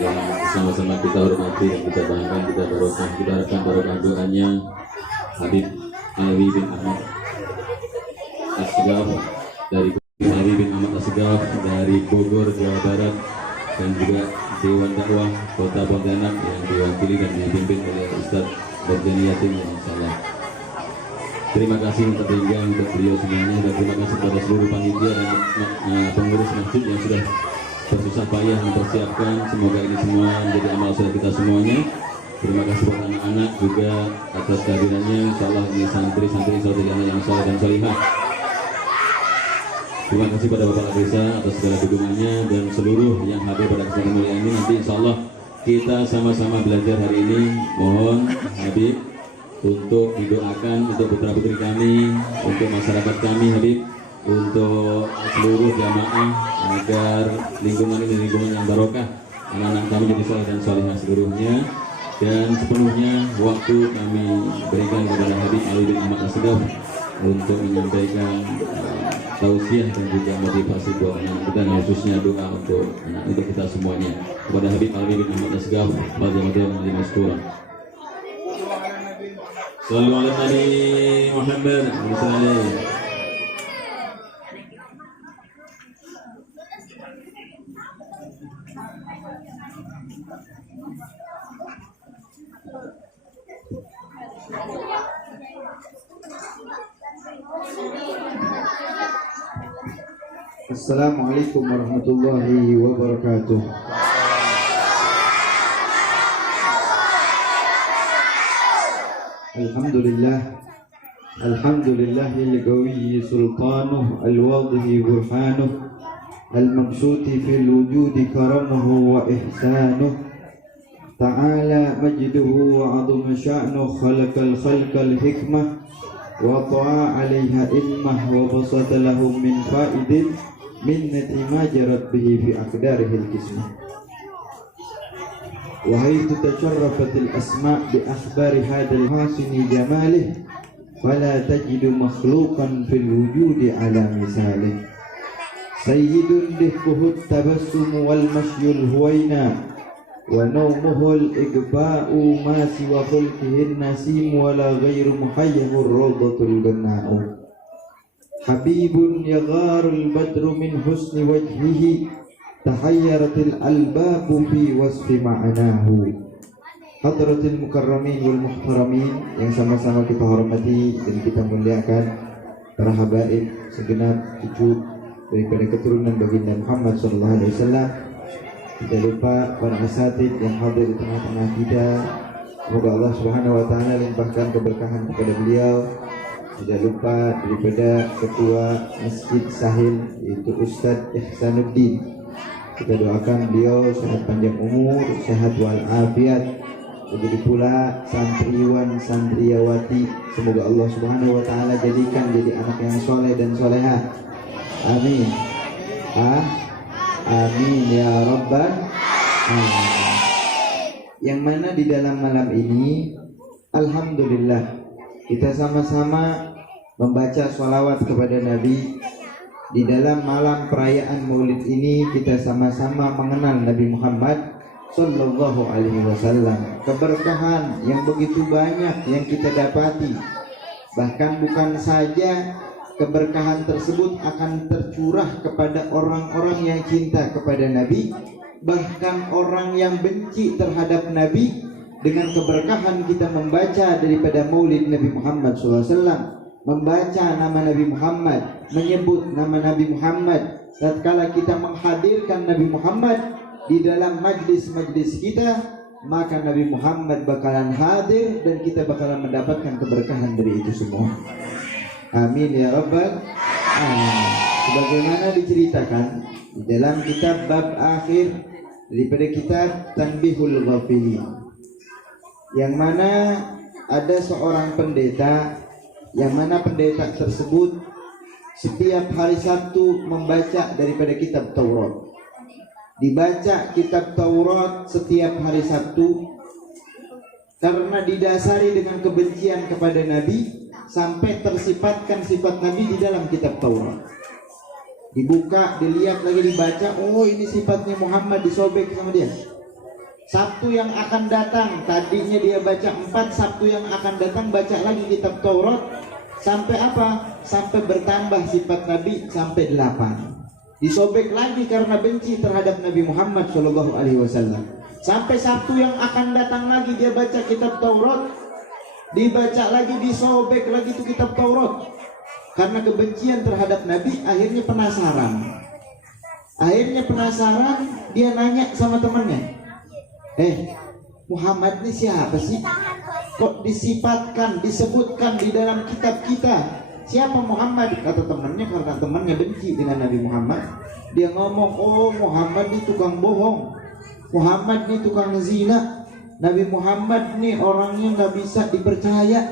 yang sama-sama kita hormati dan kita banggakan, kita barokah, kita harapkan barokah doanya Habib Ali bin Ahmad Asgaf dari Ali bin Ahmad Asgaf dari Bogor, Jawa Barat, dan juga Dewan Dakwah Kota Pontianak yang diwakili dan dipimpin oleh Ustadz Berjani Yatim insyaallah. Terima kasih untuk untuk beliau semuanya, dan terima kasih kepada seluruh panitia dan pengurus masjid yang sudah bersusah payah mempersiapkan. Semoga ini semua menjadi amal soleh kita semuanya. Terima kasih buat anak-anak juga atas kehadirannya. Insyaallah ini santri-santri saudara yang soleh dan solihah. Terima kasih pada Bapak Desa atas segala dukungannya dan seluruh yang hadir pada kesempatan mulia ini. Nanti insya Allah kita sama-sama belajar hari ini. Mohon Habib untuk didoakan untuk putra putri kami, untuk masyarakat kami Habib, untuk seluruh jamaah agar lingkungan ini lingkungan yang barokah, anak-anak kami jadi soleh dan solehah seluruhnya. Dan sepenuhnya waktu kami berikan kepada Habib Ali bin Ahmad Assegaf untuk menyampaikan tausiah dan juga motivasi buat anak kita, dan khususnya doa untuk kita semuanya. Kepada Habib Ali bin Ahmad Assegaf, Fadhilul Masykur. Sallu ala Nabi Muhammad sallallahu. Assalamualaikum warahmatullahi wabarakatuh. Alhamdulillah, alhamdulillahil qawiyyi sultanuh, al-wadhi burhanuh, al-mabsuti fil wujudi karamuhu wa ihsanuh, ta'ala majduhu wa adhama sya'nuh, khalaqal khalqal hikmah wa ta'a 'alaiha ilmah wa basata lahum min faidin minnati ma jarat bihi fi aqdarihil qismah. Wa haythu tasharrafatil asma' bi akhbari hadal hasini jamalih fala tajidu makhluqan fil wujudi ala misalih. Sayyidun dihkuhut tabassum wal masyul huwaina wa nawmuhul igba'u ma siwa khulqihin nasim wa la ghairu muhayyahur rawdatul ganna'u. Habibun yagharul badru min husni wajhihi tahayyaratil albabu fi wasfi ma'anahu. Hadratil mukarramin wal muhtaramin yang sama-sama kita hormati dan kita muliakan, para habaib segenap cucu daripada keturunan baginda Muhammad sallallahu alaihi wasallam. Tidak lupa para asatid yang hadir di tengah-tengah kita. Semoga Allah Subhanahu wa taala limpahkan keberkahan kepada beliau. Tidak lupa daripada ketua Masjid Sahil yaitu Ustadz Ihsanuddin. Kita doakan beliau sehat panjang umur, sehat walafiat. Begitu pula santriwan santriawati, semoga Allah Subhanahu wa taala jadikan jadi anak yang soleh dan soleha. Amin. Amin ya rabbal alamin. Yang mana di dalam malam ini alhamdulillah kita sama-sama membaca sholawat kepada Nabi. Di dalam malam perayaan Maulid ini kita sama-sama mengenal Nabi Muhammad Sallallahu Alaihi Wasallam. Keberkahan yang begitu banyak yang kita dapati. Bahkan bukan saja keberkahan tersebut akan tercurah kepada orang-orang yang cinta kepada Nabi, bahkan orang yang benci terhadap Nabi. Dengan keberkahan kita membaca daripada Maulid Nabi Muhammad SAW, membaca nama Nabi Muhammad, menyebut nama Nabi Muhammad, tatkala kita menghadirkan Nabi Muhammad di dalam majlis-majlis kita, maka Nabi Muhammad bakalan hadir dan kita bakalan mendapatkan keberkahan dari itu semua. Amin ya rabbal alamin. Sebagaimana diceritakan di dalam kitab bab akhir daripada kitab Tanbihul Ghafilin, yang mana ada seorang pendeta, yang mana pendeta tersebut setiap hari Sabtu membaca daripada kitab Taurat. Dibaca kitab Taurat setiap hari Sabtu karena didasari dengan kebencian kepada Nabi, sampai tersifatkan sifat Nabi di dalam kitab Taurat. Dibuka, dilihat lagi, dibaca, oh ini sifatnya Muhammad, disobek sama dia. Sabtu yang akan datang, tadinya dia baca 4, Sabtu yang akan datang baca lagi kitab Taurat. Sampai apa? Sampai bertambah sifat Nabi sampai 8. Disobek lagi karena benci terhadap Nabi Muhammad SAW. Sampai Sabtu yang akan datang lagi dia baca kitab Taurat, dibaca lagi, disobek lagi itu kitab Taurat. Karena kebencian terhadap Nabi, akhirnya penasaran, dia nanya sama temannya, Muhammad ini siapa sih? Kok disebutkan di dalam kitab kita siapa Muhammad? Kata temannya, karena temannya benci dengan Nabi Muhammad, dia ngomong, oh Muhammad ini tukang bohong, Muhammad ini tukang zina, Nabi Muhammad ini orangnya nggak bisa dipercaya.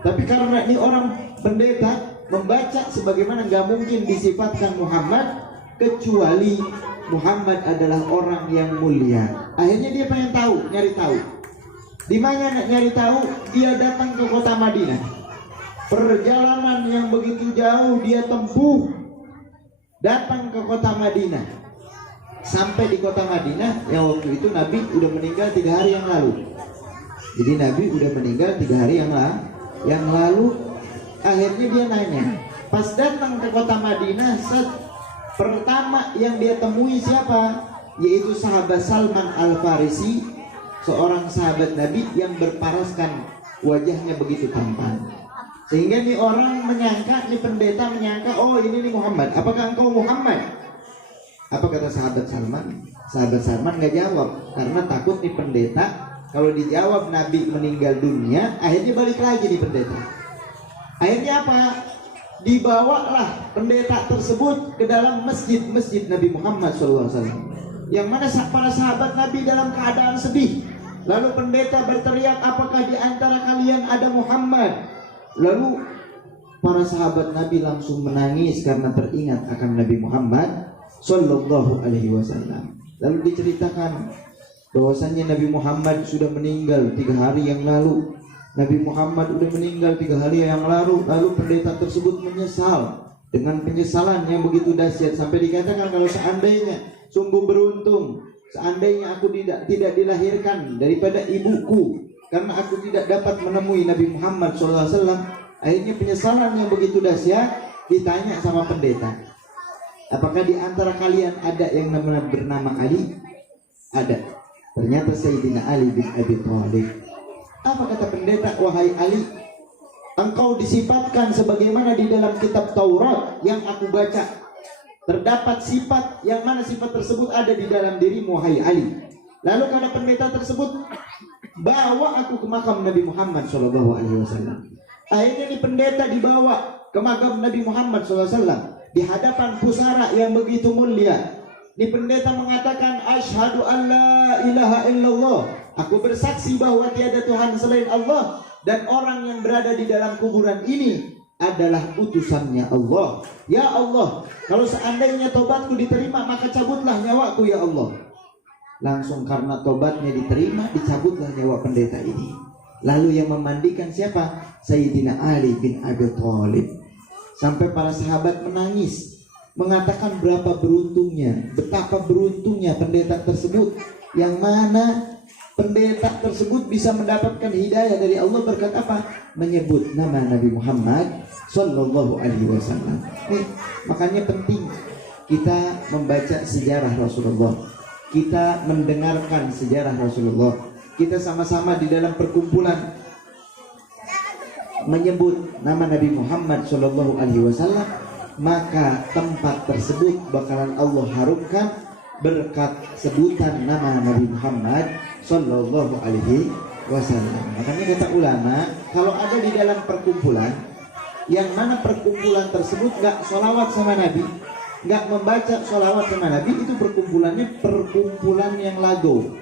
Tapi karena ini orang pendeta membaca sebagaimana nggak mungkin disifatkan Muhammad kecuali Muhammad adalah orang yang mulia. Akhirnya dia pengen tahu, nyari tahu. Di mana nyari tahu? Dia datang ke kota Madinah. Perjalanan yang begitu jauh dia tempuh, datang ke kota Madinah. Sampai di kota Madinah, yang waktu itu Nabi udah meninggal 3 hari yang lalu. Jadi Nabi udah meninggal 3 hari yang lalu. Akhirnya dia nanya, pas datang ke kota Madinah, pertama yang dia temui siapa? Yaitu sahabat Salman Al-Farisi, seorang sahabat Nabi yang berparaskan wajahnya begitu tampan. Sehingga nih orang menyangka, nih pendeta menyangka, oh ini nih Muhammad. Apakah engkau Muhammad? Apa kata sahabat Salman? Sahabat Salman nggak jawab karena takut nih pendeta kalau dijawab Nabi meninggal dunia, akhirnya balik lagi nih pendeta. Akhirnya apa? Dibawalah pendeta tersebut ke dalam masjid Nabi Muhammad SAW, yang mana para sahabat Nabi dalam keadaan sedih. Lalu pendeta berteriak, apakah di antara kalian ada Muhammad? Lalu para sahabat Nabi langsung menangis karena teringat akan Nabi Muhammad Sallallahu Alaihi Wasallam. Lalu diceritakan bahwasannya Nabi Muhammad sudah meninggal 3 hari yang lalu. Nabi Muhammad sudah meninggal 3 hari yang lalu. Lalu pendeta tersebut menyesal dengan penyesalan yang begitu dahsyat sampai dikatakan, kalau seandainya sungguh beruntung, seandainya aku tidak dilahirkan daripada ibuku, karena aku tidak dapat menemui Nabi Muhammad SAW. Akhirnya penyesalan yang begitu dahsyat. Ditanya sama pendeta, apakah di antara kalian ada yang bernama Ali? Ada. Ternyata Sayyidina Ali bin Abi Thalib. Apa kata pendeta? Wahai Ali, engkau disifatkan sebagaimana di dalam kitab Taurat yang aku baca. Terdapat sifat yang mana sifat tersebut ada di dalam dirimu, wahai Ali. Lalu kata pendeta tersebut, bawa aku ke makam Nabi Muhammad SAW. Akhirnya ini pendeta dibawa ke makam Nabi Muhammad SAW di hadapan pusara yang begitu mulia. Ini pendeta mengatakan, asyhadu an la ilaha illallah, aku bersaksi bahwa tiada Tuhan selain Allah, dan orang yang berada di dalam kuburan ini adalah utusannya Allah. Ya Allah, kalau seandainya tobatku diterima, maka cabutlah nyawaku ya Allah. Langsung karena tobatnya diterima, dicabutlah nyawa pendeta ini. Lalu yang memandikan siapa? Sayyidina Ali bin Abi Thalib. Sampai para sahabat menangis, mengatakan betapa beruntungnya pendeta tersebut, yang mana pendeta tersebut bisa mendapatkan hidayah dari Allah berkat apa? Menyebut nama Nabi Muhammad Sallallahu Alaihi Wasallam. Makanya penting kita membaca sejarah Rasulullah, kita mendengarkan sejarah Rasulullah, kita sama-sama di dalam perkumpulan menyebut nama Nabi Muhammad Sallallahu Alaihi Wasallam, maka tempat tersebut bakalan Allah harumkan berkat sebutan nama Nabi Muhammad Sallallahu Alaihi Wasallam. Makanya kata ulama, kalau ada di dalam perkumpulan yang mana perkumpulan tersebut gak sholawat sama Nabi, gak membaca sholawat sama Nabi, itu perkumpulannya perkumpulan yang lago,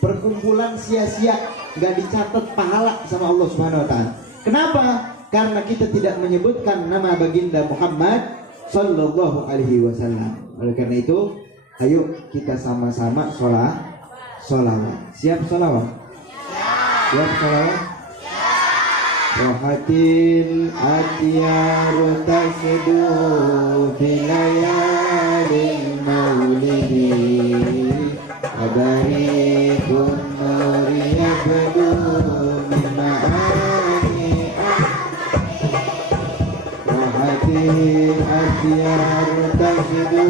perkumpulan sia-sia, gak dicatat pahala sama Allah Subhanahu Wa Taala. Kenapa? Karena kita tidak menyebutkan nama baginda Muhammad Sallallahu Alaihi Wasallam. Oleh karena itu, ayo kita sama-sama sholawat. Siap sholawat? Siap sholawat? Rohatil atyaru tasdu bilayalil maulidi Abarikun nuri yabdu min ma'ani Rohatil atyaru tasdu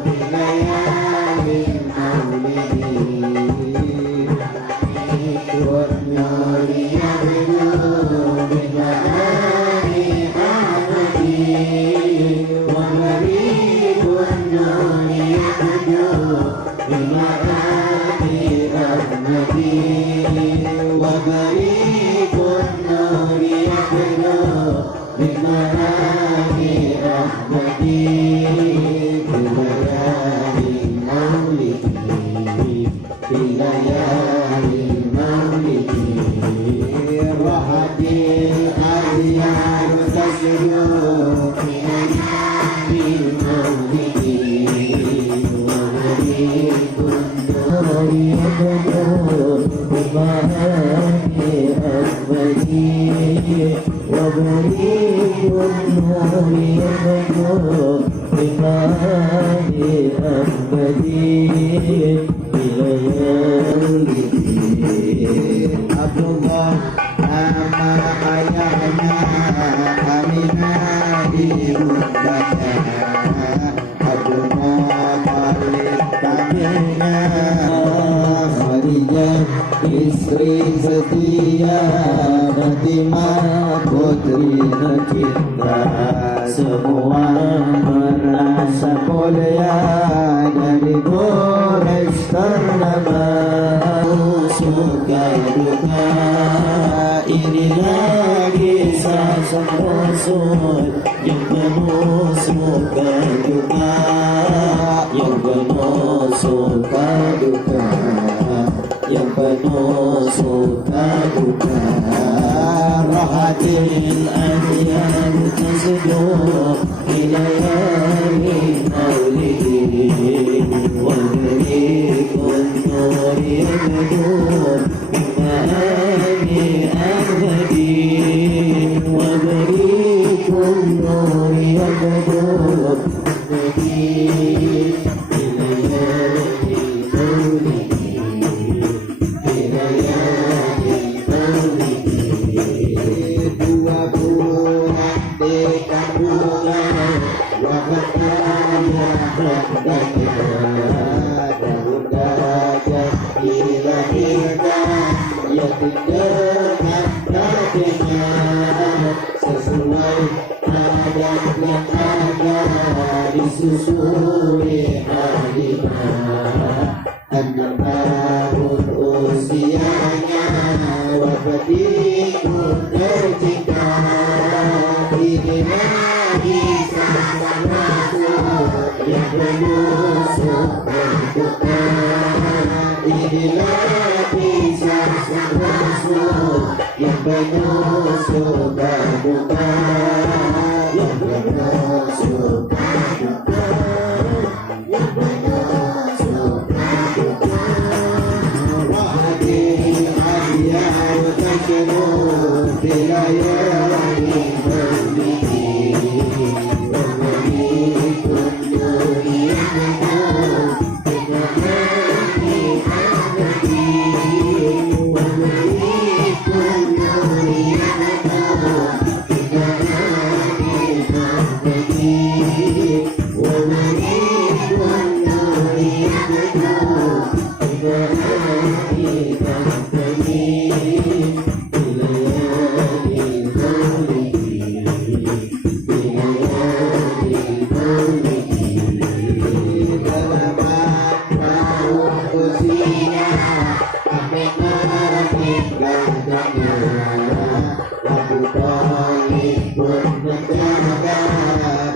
bilayalil maulidi Nuri yabdu min ma'ani ahmadi Wabarikun nuri yabdu Bima'ati rahmati Wa barikun nuri yabdu Abdullah nama ayahnya Aminah ibundanya Abdullah Khalid kakeknya Khadijah istri setia Fatimah putri tercinta semua merasa mulia dari Quraisy ternama suka duka inilah kisah sang Rasul yang penuh suka duka yang penuh suka duka yang penuh suka duka rahatil ahyar tasduq ilayali maulidi wa bariqun nuri yadur bima'ani abadi wa bariqun nuri yadur sesuai adat yang ada disusui Halimah 6 tahun usianya wafat ikut tercinta inilah kisah sang Rasul yang penuh suka duka inilah kisah sang Rasul yang penuh suka duka yang penuh suka duka yang penuh suka duka wahdi ahyar tasduq bilayali maulidi wa bariqun nuri yadur bima'ani abadi wa bariqun nuri yadur bima'ani abadi wa bariqun nuri yadur bima'ani abadi bilayali maulidi bilayali maulidi selamat tahun usia Aminah tinggal dunia Abu Thalib pun menjaga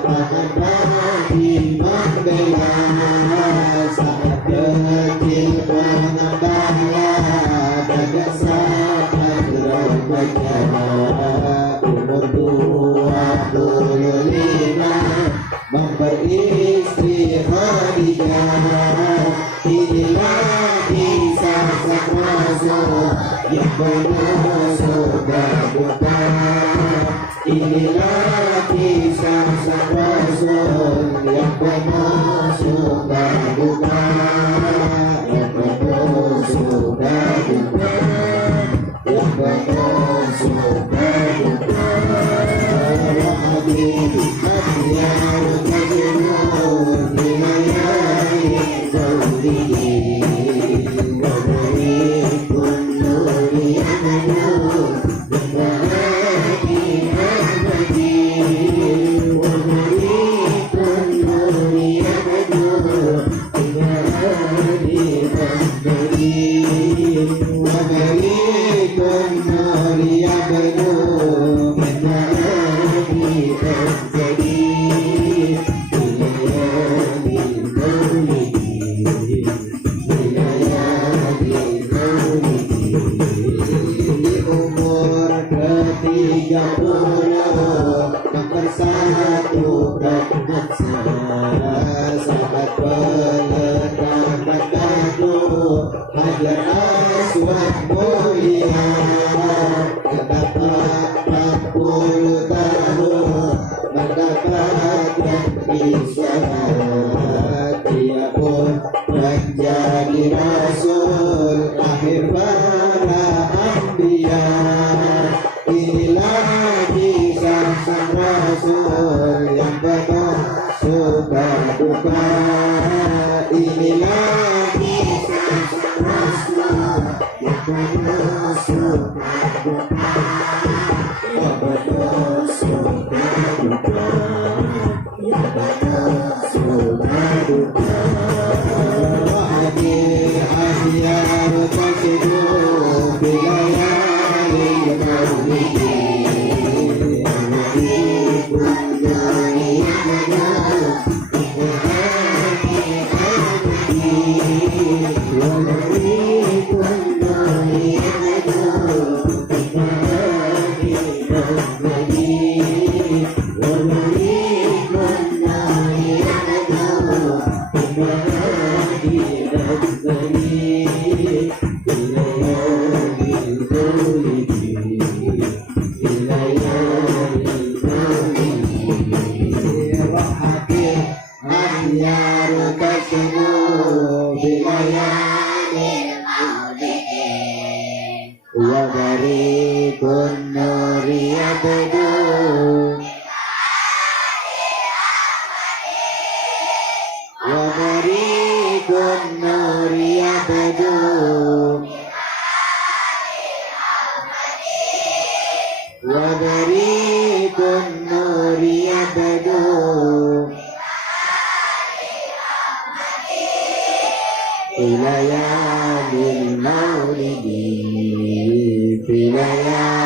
pada di membela saat kecil penambahnya pada saat remaja umur 25 memperistri Khadijah inilah kisah sang Rasul yang penuh suka duka inilah kisah sang Rasul yang penuh suka duka yang penuh suka duka yang penuh suka duka wahdi ahyar tasduq bilayali maulidi wa bariqun nuri yadur bima'ani abadi wa bariqun nuri yadur bima'ani abadi wa bariqun nuri yadur saat peledakan batu Hajar Aswad mulia mendapat 40 tahun mendapatkan isyarat dia pun menjadi rasul akhir para anbiya. Inilah kisah sang rasul yang penuh suka duka. Inilah kisah sang rasul yang penuh suka duka. Yang penuh suka duka. Yang penuh suka duka. Wahdi ahyar tasidu bilayali maulidi. Filayalil maulidi, filayalil